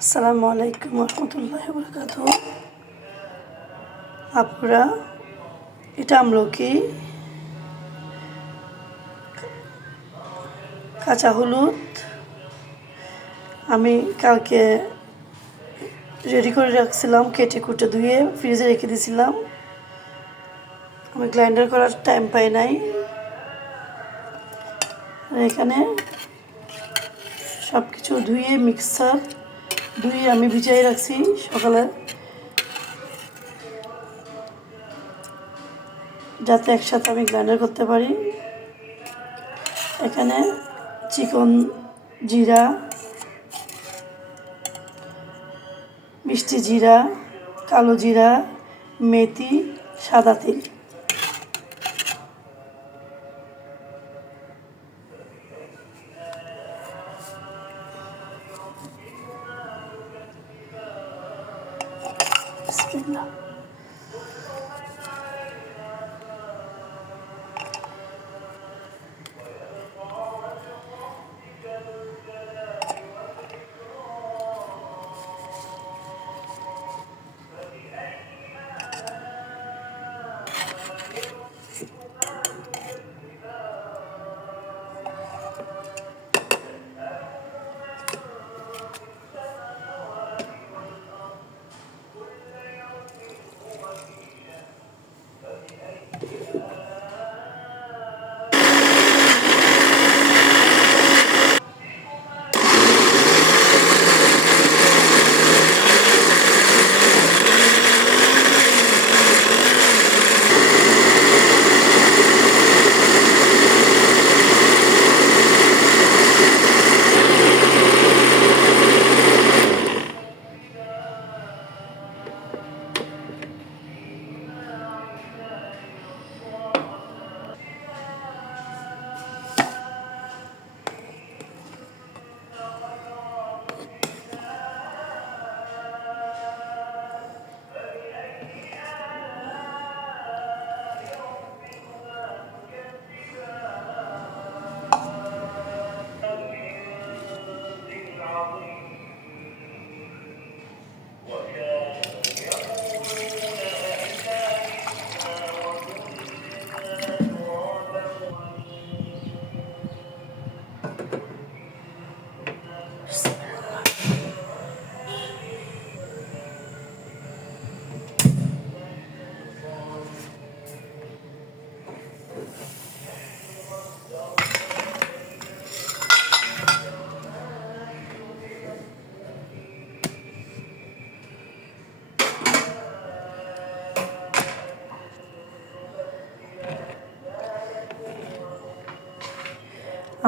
আসসালামু আলাইকুম রহমতুল্লাহি ওয়া বারাকাতুহু। আপুরা, এটা আমলকি, কাঁচা হলুদ আমি কালকে রেডি করে রাখছিলাম, কেটে কুটে ধুয়ে ফ্রিজে রেখে দিয়েছিলাম। আমি গ্রাইন্ডার করার টাইম পাই নাই। এখানে সব কিছু ধুয়ে মিক্সার ধুয়ে আমি ভিজিয়ে রাখছি সকালে, যাতে একসাথে আমি গ্রাইন্ডার করতে পারি। এখানে চিকন জিরা, মিষ্টি জিরা, কালো জিরা, মেথি, সাদা তিল। বিসমিল্লাহ।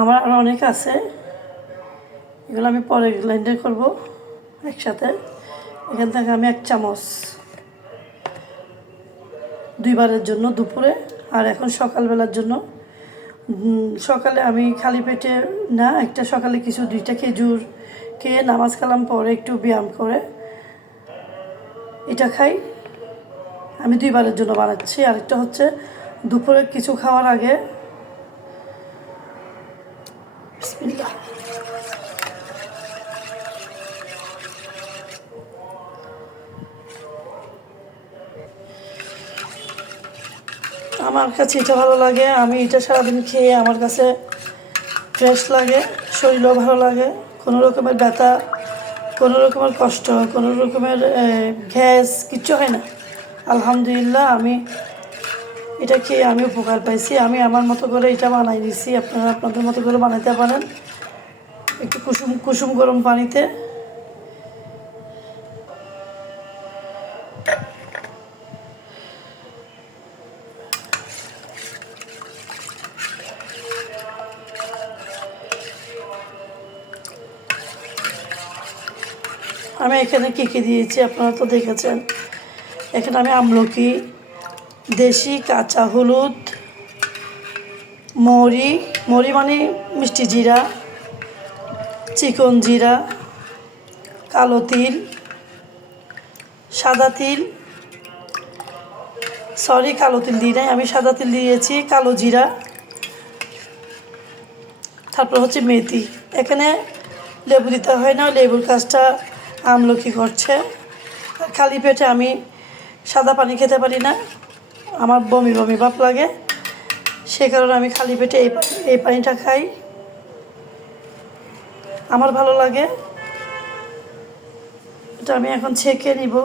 আমার আরও অনেক আছে, এগুলো আমি পরে গ্রাইন্ডার করব একসাথে। এখান থেকে আমি 1 চামচ দুইবারের জন্য দুপুরে, আর এখন সকালবেলার জন্য। সকালে আমি খালি পেটে না, একটা সকালে কিছু 2টা খেজুর খেয়ে নামাজ কালাম পরে একটু ব্যায়াম করে এটা খাই। আমি 2বারের জন্য বানাচ্ছি। আরেকটা হচ্ছে দুপুরে কিছু খাওয়ার আগে। বিসমিল্লাহ। আমার কাছে এটা ভালো লাগে, আমি এটা সারাদিন খেয়ে আমার কাছে ফ্রেশ লাগে, শরীরও ভালো লাগে। কোনো রকমের ব্যথা, কোনো রকমের কষ্ট, কোনো রকমের গ্যাস কিচ্ছু হয় না। আলহামদুলিল্লাহ, আমি এটা খেয়ে আমি উপকার পাইছি। আমি আমার মতো করে এটা বানাই নিছি, আপনারা আপনাদের মতো করে বানাইতে পারেন। একটু কুসুম কুসুম গরম পানিতে আমি এখানে কী দিয়েছি আপনারা তো দেখেছেন। এখানে আমি আমলকি, দেশি কাঁচা হলুদ, মৌরি মানে মিষ্টি জিরা, চিকন জিরা, কালো তিল, সাদা তিল, কালো তিল দিই নাই, আমি সাদা তিল দিয়েছি, কালো জিরা, তারপর হচ্ছে মেথি। এখানে লেবু দিতে হয় না, লেবুর কাজটা আমলকি করছে। আর খালি পেটে আমি সাদা পানি খেতে পারি না, আমার বমি বমি ভাব লাগে, সে কারণে আমি খালি পেটে এই পানিটা খাই, আমার ভালো লাগে। এটা আমি এখন ছেঁকে নিব।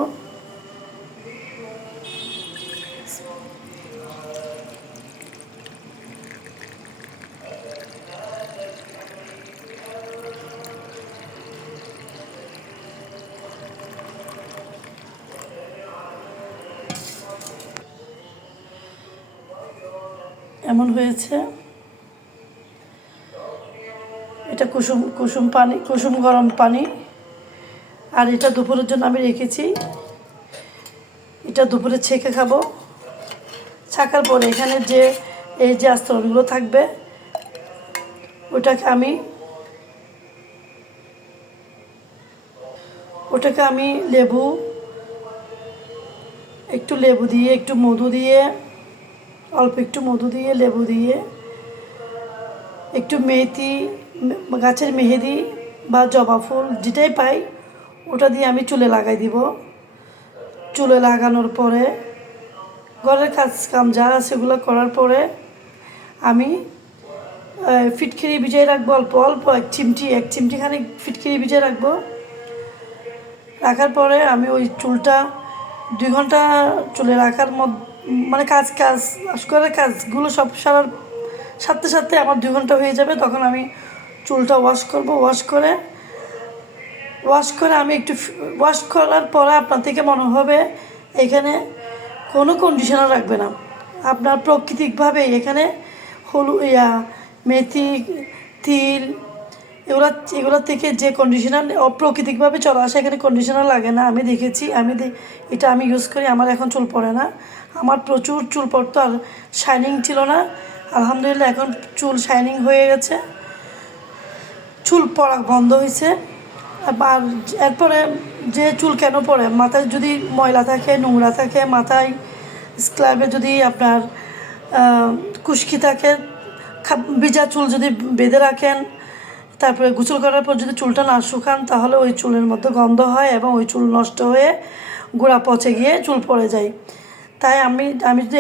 এমন হয়েছে, এটা কুসুম কুসুম পানি, কুসুম গরম পানি। আর এটা দুপুরের জন্য আমি রেখেছি, এটা দুপুরে ছেঁকে খাবো। ছাকার পরে এখানে যে এই যে আস্তরণগুলো থাকবে ওটাকে আমি একটু লেবু দিয়ে, একটু মধু দিয়ে, অল্প একটু মধু দিয়ে, লেবু দিয়ে, একটু মেথি, গাছের মেহেদি বা জবা ফুল যেটাই পাই ওটা দিয়ে আমি চুলে লাগাই দিব। চুলে লাগানোর পরে ঘরের কাজ কাম যা সেগুলো করার পরে আমি ফিটকিরি ভিজিয়ে রাখবো, অল্প অল্প এক চিমটিখানি ফিটকিরি ভিজিয়ে রাখবো। রাখার পরে আমি ওই চুলটা 2 ঘন্টা চুলে রাখার মানে কাজ ঘরের কাজগুলো সব সারার সাথে সাথে আমার 2 ঘন্টা হয়ে যাবে। তখন আমি চুলটা ওয়াশ করব। ওয়াশ করে আমি একটু ওয়াশ করার পরে আপনার থেকে মনে হবে এখানে কোনো কন্ডিশনার রাখবে না, আপনার প্রাকৃতিকভাবে এখানে মেথি, তিল, এগুলো থেকে যে কন্ডিশনার অপ্রাকৃতিকভাবে চলে আসে, এখানে কন্ডিশনার লাগে না। আমি দেখেছি, এটা আমি ইউজ করি, আমার এখন চুল পড়ে না। আমার প্রচুর চুল পড়তো আর শাইনিং ছিল না, আলহামদুলিল্লাহ এখন চুল শাইনিং হয়ে গেছে, চুল পড়া বন্ধ হয়েছে। আর এরপরে যে চুল কেন পড়ে, মাথায় যদি ময়লা থাকে, নোংরা থাকে, মাথায় স্ক্ল্যাবে যদি আপনার খুশকি থাকে, ভিজা চুল যদি বেঁধে রাখেন, তারপরে গোসল করার পর যদি চুলটা না শুকান, তাহলে ওই চুলের মধ্যে গন্ধ হয় এবং ওই চুল নষ্ট হয়ে গোড়া পচে গিয়ে চুল পড়ে যায়। তাই আমি যদি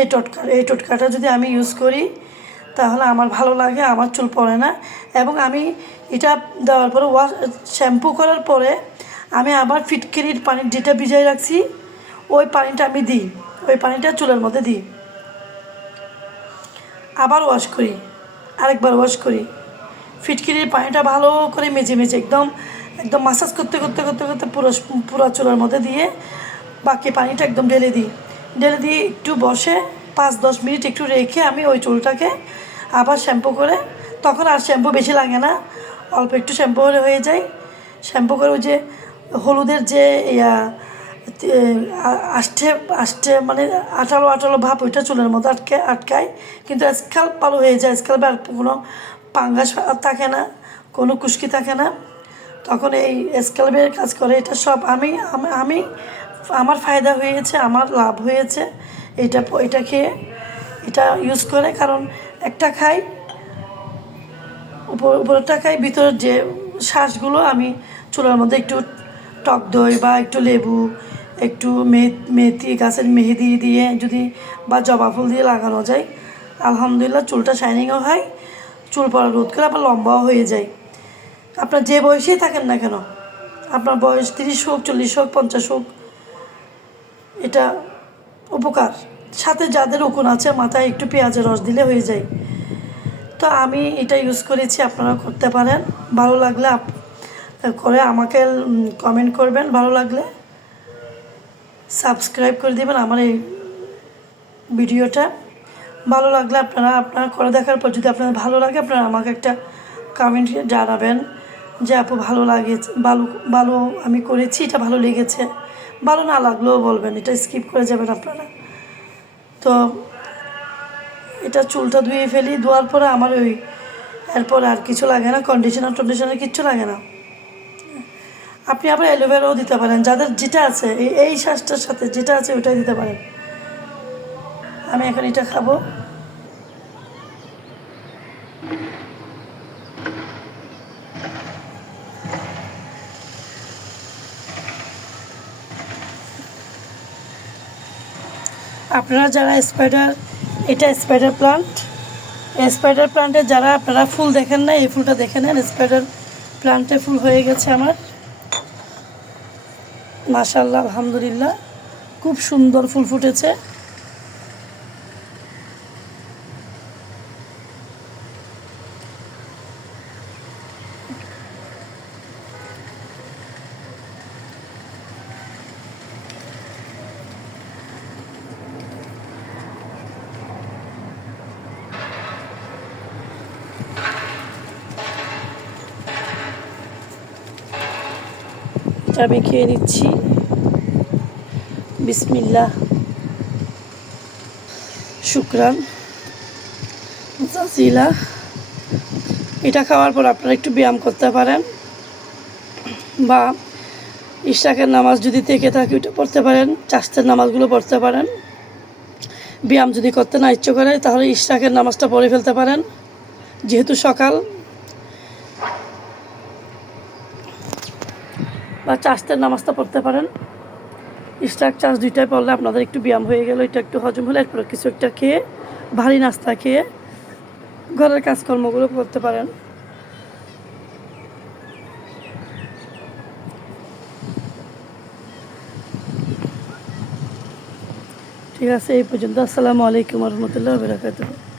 এই টোটকাটা যদি আমি ইউজ করি তাহলে আমার ভালো লাগে, আমার চুল পড়ে না। এবং আমি এটা দেওয়ার পরে শ্যাম্পু করার পরে আমি আবার ফিটকিরির পানি যেটা ভিজাই রাখছি ওই পানিটা আমি দিই, ওই পানিটা চুলের মধ্যে দিই, আবার আরেকবার ওয়াশ করি। ফিটকিরির পানিটা ভালো করে মেজে একদম মাসাজ করতে পুরো চুলের মধ্যে দিয়ে বাকি পানিটা একদম ঢেলে দিয়ে একটু বসে 5-10 মিনিট একটু রেখে আমি ওই চুলটাকে আবার শ্যাম্পু করে, তখন আর শ্যাম্পু বেশি লাগে না, অল্প একটু শ্যাম্পু হয়ে যায়। শ্যাম্পু করে ওই যে হলুদের যে আষ্টে মানে আঠালো ভাব ওইটা চুলের মধ্যে আটকায়, কিন্তু স্ক্যাল্প ভালো হয়ে যায়, স্ক্যাল্পে আর কোনো পাঙ্গাস থাকে না, কোনো খুশকি থাকে না, তখন এই স্ক্যাল্পের কাজ করে। এটা সব আমার ফায়দা হয়েছে, আমার লাভ হয়েছে এটা খেয়ে, এটা ইউজ করে। কারণ একটা খাই, উপরেরটা খাই, ভিতরের যে শ্বাসগুলো আমি চুলের মধ্যে একটু টক দই বা একটু লেবু, একটু মেথি, গাছের মেহেদি দিয়ে যদি বা জবা ফুল দিয়ে লাগানো যায়, আলহামদুলিল্লাহ চুলটা শাইনিংও হয়, চুল পড়া রোধ করে আবার লম্বাও হয়ে যায়। আপনার যে বয়সেই থাকেন না কেন, আপনার বয়স 30 হোক, 40 হোক, 50 হোক, এটা উপকার। সাথে যাদের উকুন আছে মাথায় একটু পেঁয়াজের রস দিলে হয়ে যায়। তো আমি এটা ইউজ করেছি, আপনারা করতে পারেন। ভালো লাগলে করে আমাকে কমেন্ট করবেন, ভালো লাগলে সাবস্ক্রাইব করে দেবেন আমার এই ভিডিওটা। ভালো লাগলে আপনারা করে দেখার পর যদি আপনাদের ভালো লাগে আপনারা আমাকে একটা কমেন্ট জানাবেন যে আপু ভালো লাগেছে, ভালো আমি করেছি, এটা ভালো লেগেছে। ভালো না লাগলেও বলবেন, এটা স্কিপ করে যাবেন আপনারা। তো এটা চুলটা ধুয়ে ফেলি, ধোয়ার পরে আমার এরপর আর কিছু লাগে না, কন্ডিশনার কিচ্ছু লাগে না। আপনি আবার অ্যালোভেরাও দিতে পারেন, যাদের যেটা আছে এই শ্বাসটার সাথে যেটা আছে ওটাই দিতে পারেন। আমি এখন এটা খাবো। আপনারা যারা এটা স্পাইডার প্লান্ট, স্পাইডার প্লান্টে যারা আপনারা ফুল দেখেন না, এই ফুলটা দেখে নেন। স্পাইডার প্লান্টে ফুল হয়ে গেছে আমার, মাশাআল্লাহ, আলহামদুলিল্লাহ, খুব সুন্দর ফুল ফুটেছে। এটা আমি খেয়ে নিচ্ছি, বিসমিল্লাহ, শুকরান জাজিলা। এটা খাওয়ার পর আপনারা একটু ব্যায়াম করতে পারেন, বা ইশরাকের নামাজ যদি থেকে থাকে ওইটা পড়তে পারেন, চাষতের নামাজগুলো পড়তে পারেন। ব্যায়াম যদি করতে না ইচ্ছে করে তাহলে ইশরাকের নামাজটা পড়ে ফেলতে পারেন, যেহেতু সকাল, বা চাষতের নামাজটা পড়তে পারেন। ইশরাক চাষ দুইটাই পড়লে আপনাদের একটু ব্যায়াম হয়ে গেল, এটা একটু হজম হলে এরপর কিছু একটা খেয়ে, ভারী নাস্তা খেয়ে ঘরের কাজকর্মগুলো করতে পারেন। ঠিক আছে, এই পর্যন্ত। আসসালামু আলাইকুম রহমতুল্লাহ বারাকাতুহু।